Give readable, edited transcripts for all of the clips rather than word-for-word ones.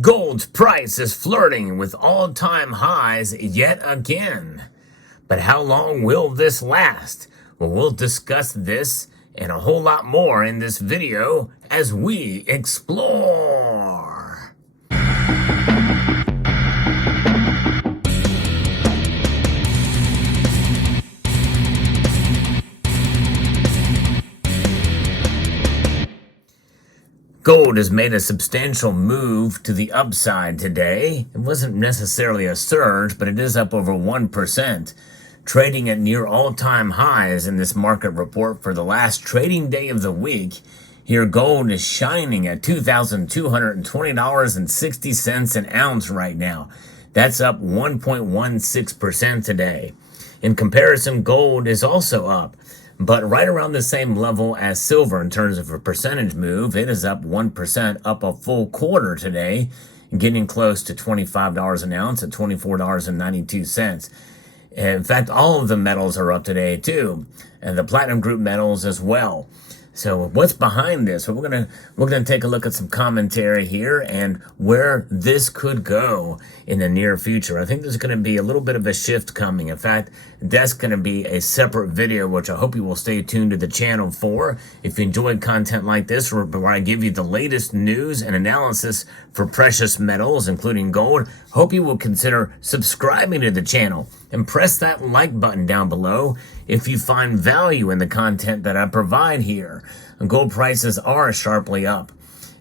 Gold's price is flirting with all-time highs yet again. But how long will this last? Well, we'll discuss this and a whole lot more in this video as we explore. Gold has made a substantial move to the upside today. It wasn't necessarily a surge, but it is up over 1%, trading at near all-time highs in this market report for the last trading day of the week. Here, gold is shining at $2,220.60 an ounce right now. That's up 1.16% today. In comparison, gold is also up, but right around the same level as silver in terms of a percentage move. It is up 1%, up a full quarter today, getting close to $25 an ounce at $24.92. In fact, all of the metals are up today too, and the platinum group metals as well. So what's behind this? Well, we're gonna take a look at some commentary here and where this could go in the near future. I think there's going to be a little bit of a shift coming. In fact, that's going to be a separate video, which I hope you will stay tuned to the channel for. If you enjoy content like this, where I give you the latest news and analysis for precious metals, including gold, hope you will consider subscribing to the channel and press that like button down below if you find value in the content that I provide here. Gold prices are sharply up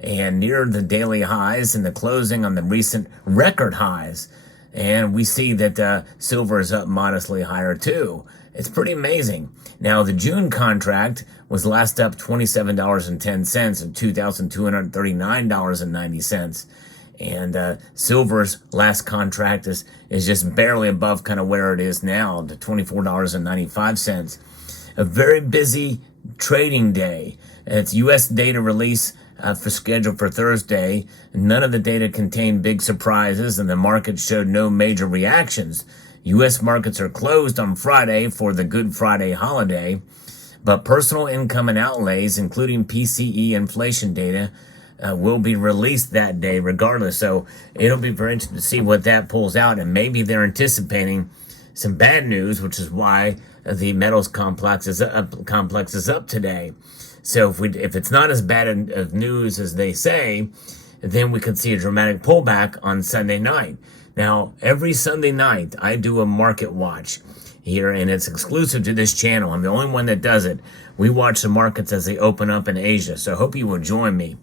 and near the daily highs and the closing on the recent record highs. And we see that silver is up modestly higher too. It's pretty amazing. Now, the June contract was last up $27.10 at $2,239.90. And silver's last contract is just barely above kind of where it is now, to $24.95. A very busy trading day. It's U.S. data release scheduled for Thursday. None of the data contained big surprises, and the market showed no major reactions. U.S. markets are closed on Friday for the Good Friday holiday, but personal income and outlays, including PCE inflation data, will be released that day regardless. So it'll be very interesting to see what that pulls out, and maybe they're anticipating some bad news, which is why the metals complex is up today. So if it's not as bad of news as they say, then we could see a dramatic pullback on Sunday night. Now, every Sunday night, I do a market watch here, and it's exclusive to this channel. I'm the only one that does it. We watch the markets as they open up in Asia, so I hope you will join me.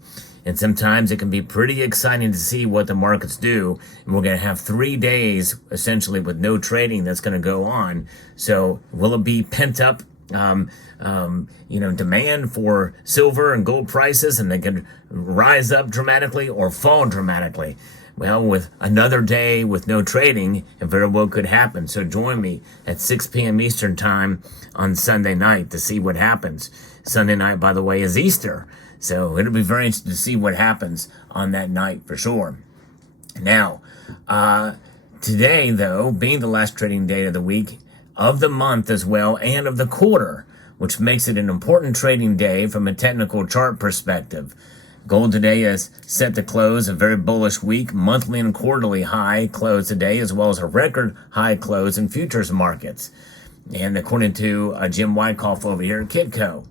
And sometimes it can be pretty exciting to see what the markets do. And we're going to have 3 days, essentially, with no trading that's going to go on. So will it be pent up, demand for silver and gold prices, and they could rise up dramatically or fall dramatically? Well, with another day with no trading, it very well could happen. So join me at 6 p.m. Eastern time on Sunday night to see what happens. Sunday night, by the way, is Easter. So it'll be very interesting to see what happens on that night for sure. Now, today, though, being the last trading day of the week, of the month as well, and of the quarter, which makes it an important trading day from a technical chart perspective. Gold today is set to close a very bullish week, monthly and quarterly high close today, as well as a record high close in futures markets. And according to Jim Wyckoff over here at Kitco,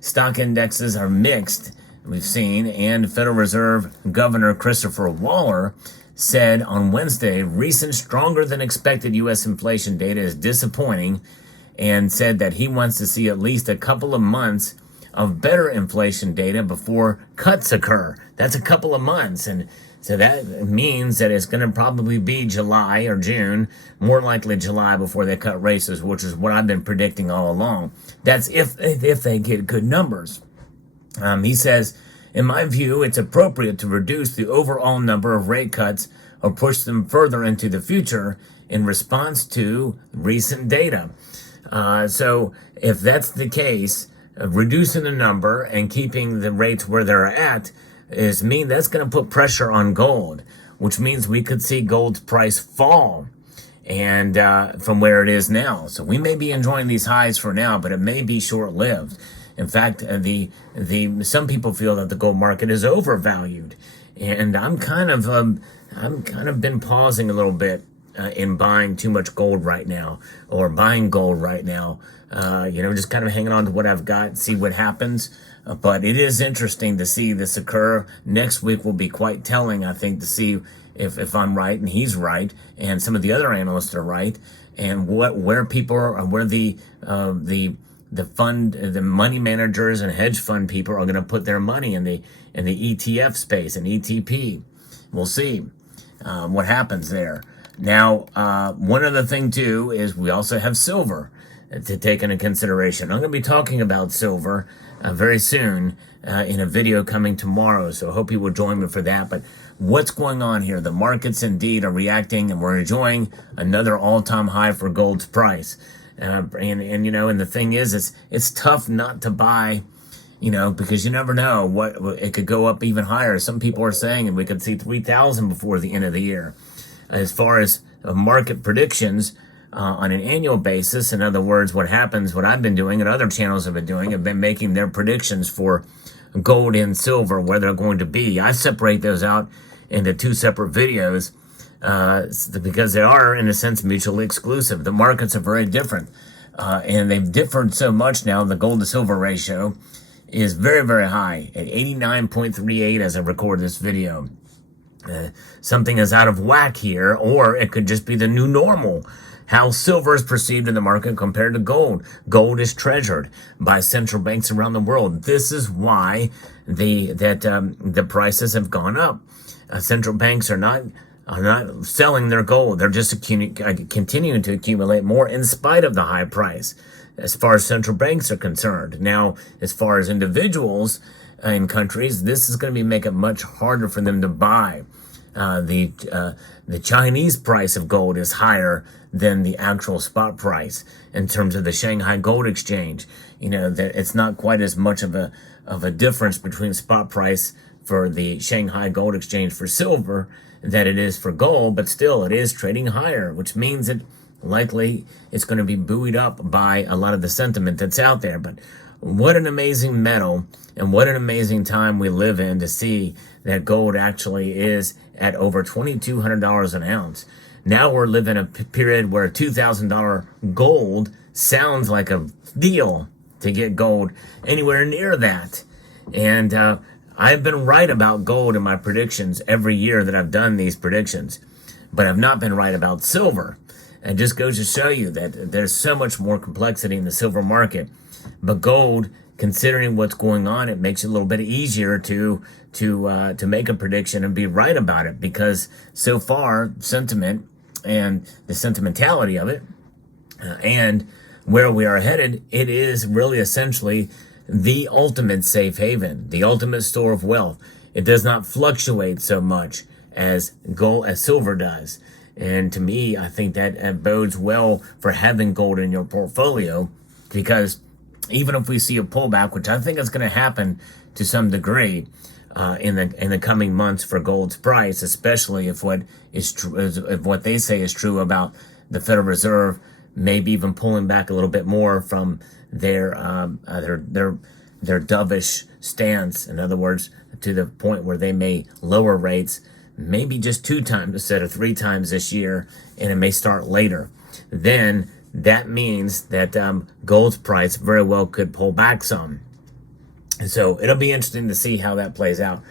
stock indexes are mixed, we've seen, and Federal Reserve Governor Christopher Waller said on Wednesday, recent stronger than expected U.S. inflation data is disappointing, and said that he wants to see at least a couple of months of better inflation data before cuts occur. That's a couple of months, and so that means that it's going to probably be July or June, more likely July before they cut rates, which is what I've been predicting all along. That's if they get good numbers. He says, in my view, it's appropriate to reduce the overall number of rate cuts or push them further into the future in response to recent data. So if that's the case, reducing the number and keeping the rates where they're at that's going to put pressure on gold, which means we could see gold's price fall and from where it is now. So we may be enjoying these highs for now, but it may be short-lived. In fact, some people feel that the gold market is overvalued. and I'm kind of been pausing a little bit in buying too much gold right now, or buying gold right now. Just kind of hanging on to what I've got, see what happens. But it is interesting to see this occur. Next week will be quite telling, I think, to see if I'm right and he's right, and some of the other analysts are right, and where people are, where the money managers and hedge fund people are going to put their money in the ETF space and ETP. We'll see what happens there. Now, one other thing too is we also have silver to take into consideration. I'm going to be talking about silver very soon in a video coming tomorrow, so I hope you will join me for that. But what's going on here? The markets indeed are reacting, and we're enjoying another all-time high for gold's price. And the thing is, it's tough not to buy, because you never know what it could go up even higher. Some people are saying we could see 3,000 before the end of the year. As far as market predictions on an annual basis, in other words, what I've been doing and other channels have been doing, have been making their predictions for gold and silver, where they're going to be. I separate those out into two separate videos because they are, in a sense, mutually exclusive. The markets are very different, and they've differed so much now. The gold to silver ratio is very, very high at 89.38 as I record this video. Something is out of whack here, or it could just be the new normal. How silver is perceived in the market compared to gold. Gold is treasured by central banks around the world. This is why the prices have gone up. Central banks are not selling their gold. They're just continuing to accumulate more in spite of the high price, as far as central banks are concerned. Now, as far as individuals in countries, this is going to make it much harder for them to buy. The Chinese price of gold is higher than the actual spot price in terms of the Shanghai Gold Exchange. It's not quite as much of a difference between spot price for the Shanghai Gold Exchange for silver that it is for gold, but still it is trading higher, which means that likely it's going to be buoyed up by a lot of the sentiment that's out there. But what an amazing metal, and what an amazing time we live in to see that gold actually is at over $2,200 an ounce. Now we're living a period where $2,000 gold sounds like a deal to get gold anywhere near that. And I've been right about gold in my predictions every year that I've done these predictions, but I've not been right about silver. It just goes to show you that there's so much more complexity in the silver market. But gold, considering what's going on, it makes it a little bit easier to make a prediction and be right about it, because so far sentiment and the sentimentality of it and where we are headed, it is really essentially the ultimate safe haven, the ultimate store of wealth. It does not fluctuate so much as silver does. And to me, I think that bodes well for having gold in your portfolio, because even if we see a pullback, which I think is going to happen to some degree in the coming months for gold's price, especially if what is true, if what they say is true about the Federal Reserve, maybe even pulling back a little bit more from their dovish stance. In other words, to the point where they may lower rates, maybe just 2 times instead of 3 times this year, and it may start later. Then that means that gold's price very well could pull back some. And so it'll be interesting to see how that plays out.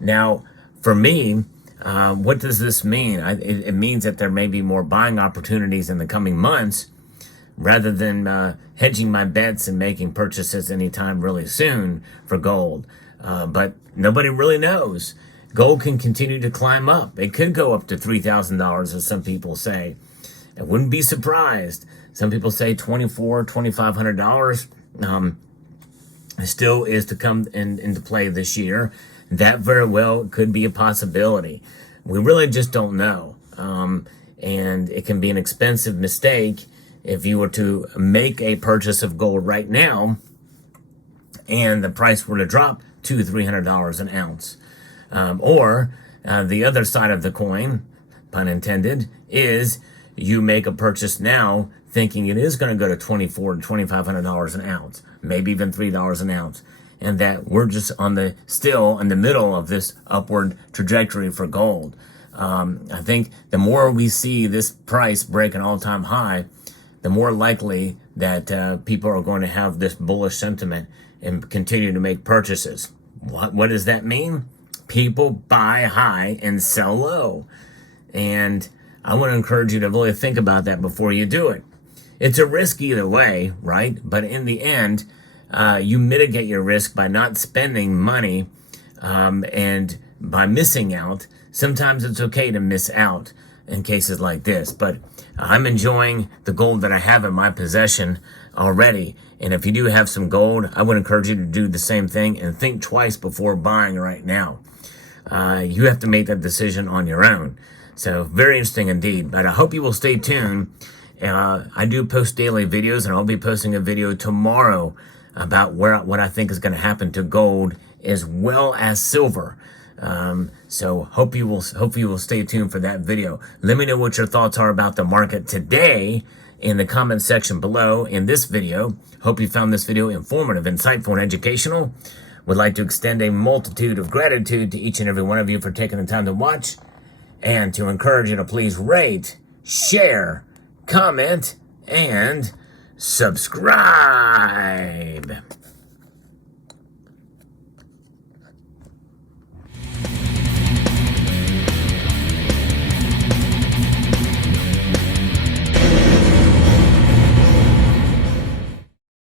Now, for me, what does this mean? It means that there may be more buying opportunities in the coming months, rather than hedging my bets and making purchases anytime really soon for gold. But nobody really knows. Gold can continue to climb up. It could go up to $3,000, as some people say. I wouldn't be surprised. Some people say $2,400, $2,500 still is to come into play this year. That very well could be a possibility. We really just don't know. And it can be an expensive mistake if you were to make a purchase of gold right now and the price were to drop to $300 an ounce. Or the other side of the coin, pun intended, is you make a purchase now thinking it is going to go to $2,400 to $2,500 an ounce, maybe even $3 an ounce. and that we're just still in the middle of this upward trajectory for gold. I think the more we see this price break an all-time high, the more likely that people are going to have this bullish sentiment and continue to make purchases. What does that mean? People buy high and sell low. And I want to encourage you to really think about that before you do it. It's a risk either way, right? But in the end, you mitigate your risk by not spending money and by missing out. Sometimes it's okay to miss out in cases like this, but I'm enjoying the gold that I have in my possession already. And if you do have some gold, I would encourage you to do the same thing and think twice before buying right now. You have to make that decision on your own. So very interesting indeed, but I hope you will stay tuned. I do post daily videos, and I'll be posting a video tomorrow about what I think is going to happen to gold as well as silver. So hope you will stay tuned for that video. Let me know what your thoughts are about the market today in the comment section below in this video. Hope you found this video informative, insightful, and educational. Would like to extend a multitude of gratitude to each and every one of you for taking the time to watch, and to encourage you to please rate, share, comment, and subscribe.